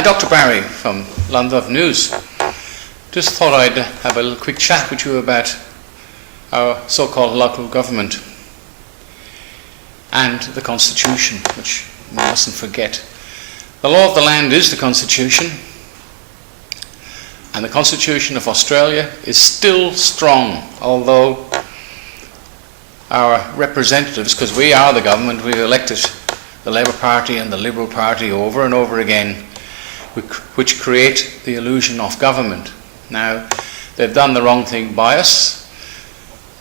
Hi, Dr. Barry from London News. Just thought I'd have a little quick chat with you about our so-called local government and the Constitution, which we mustn't forget. The law of the land is the Constitution, and the Constitution of Australia is still strong, although our representatives, because we are the government, we've elected the Labour Party and the Liberal Party over and over again, which create the illusion of government. Now, they've done the wrong thing by us.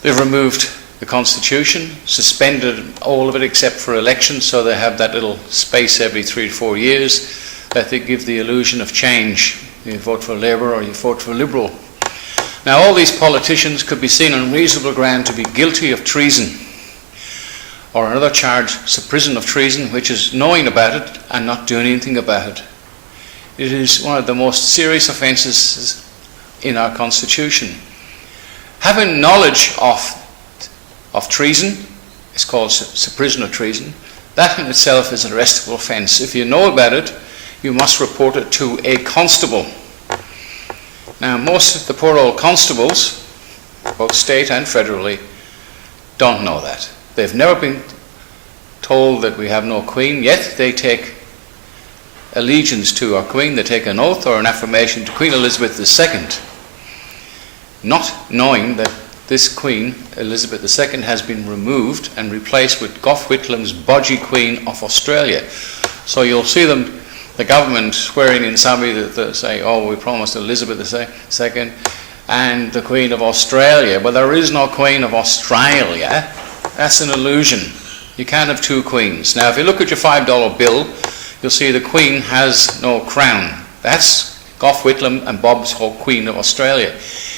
They've removed the Constitution, suspended all of it except for elections, so they have that little space every 3 to 4 years that they give the illusion of change. You vote for Labour or you vote for Liberal. Now, all these politicians could be seen on reasonable ground to be guilty of treason, or another charge, prison of treason, which is knowing about it and not doing anything about it. It is one of the most serious offences in our Constitution. Having knowledge of treason is called prison of treason. That in itself is an arrestable offence. If you know about it, you must report it to a constable. Now, most of the poor old constables, both state and federally, don't know that. They've never been told that we have no queen, yet they take allegiance to our queen. They take an oath or an affirmation to Queen Elizabeth II, not knowing that this Queen, Elizabeth II, has been removed and replaced with Gough Whitlam's bodgy Queen of Australia. So you'll see them, the government, swearing in somebody that they say, oh, we promised Elizabeth II and the Queen of Australia. But there is no Queen of Australia. That's an illusion. You can't have two queens. Now, if you look at your $5 bill, you'll see the Queen has no crown. That's Gough Whitlam and Bob's whole Queen of Australia.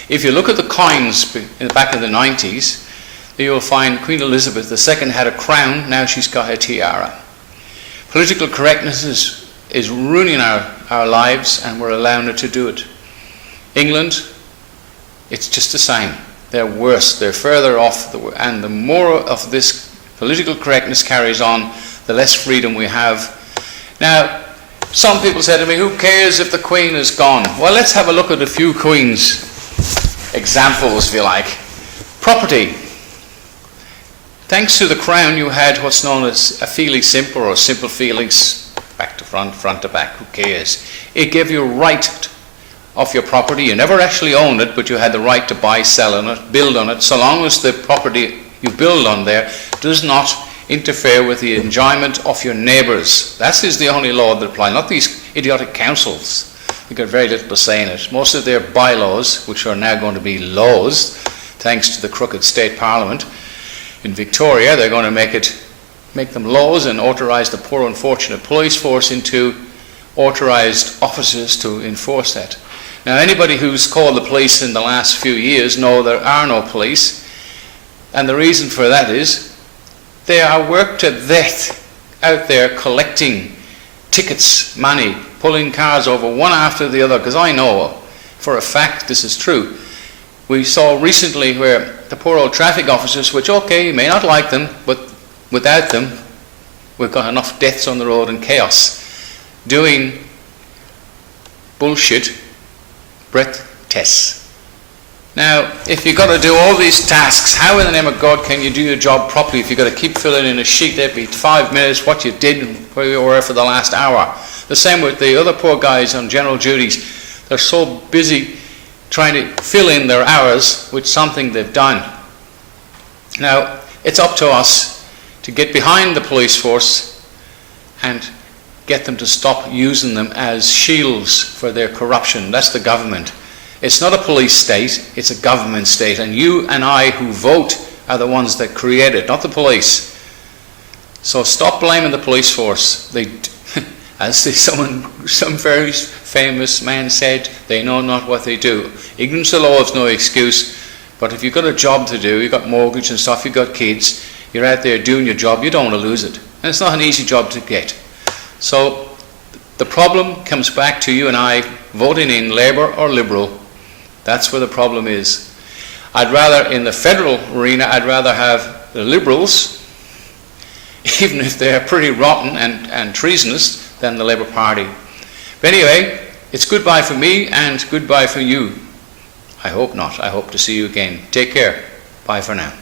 If you look at the coins in the back of the 90s, you'll find Queen Elizabeth II had a crown, now she's got a tiara. Political correctness is ruining our lives, and we're allowing it to do it. England, it's just the same. They're worse, they're further off, and the more of this political correctness carries on, the less freedom we have. Now, some people say to me, who cares if the Queen is gone? Well, let's have a look at a few Queen's examples, if you like. Property. Thanks to the Crown, you had what's known as a Feely Simple or Simple Feelings, back to front, front to back, who cares? It gave you a right of your property. You never actually owned it, but you had the right to buy, sell on it, build on it, so long as the property you build on there does not interfere with the enjoyment of your neighbours. That is the only law that applies, not these idiotic councils. You've got very little to say in it. Most of their bylaws, which are now going to be laws, thanks to the crooked state parliament in Victoria, they're going to make them laws and authorise the poor unfortunate police force into authorised officers to enforce that. Now, anybody who's called the police in the last few years know there are no police, and the reason for that is they are worked to death out there collecting tickets, money, pulling cars over one after the other, because I know for a fact this is true. We saw recently where the poor old traffic officers, which, okay, you may not like them, but without them, we've got enough deaths on the road and chaos, doing bullshit breath tests. Now, if you've got to do all these tasks, how in the name of God can you do your job properly if you've got to keep filling in a sheet every 5 minutes what you did and where you were for the last hour? The same with the other poor guys on general duties. They're so busy trying to fill in their hours with something they've done. Now, it's up to us to get behind the police force and get them to stop using them as shields for their corruption. That's the government. It's not a police state, it's a government state, and you and I who vote are the ones that create it, not the police. So stop blaming the police force. Some very famous man said, they know not what they do. Ignorance of law is no excuse, but if you've got a job to do, you've got mortgage and stuff, you've got kids, you're out there doing your job, you don't want to lose it. And it's not an easy job to get. So the problem comes back to you and I voting in Labour or Liberal. That's where the problem is. I'd rather, in the federal arena, I'd rather have the Liberals, even if they're pretty rotten and treasonous, than the Labour Party. But anyway, it's goodbye for me and goodbye for you. I hope not. I hope to see you again. Take care. Bye for now.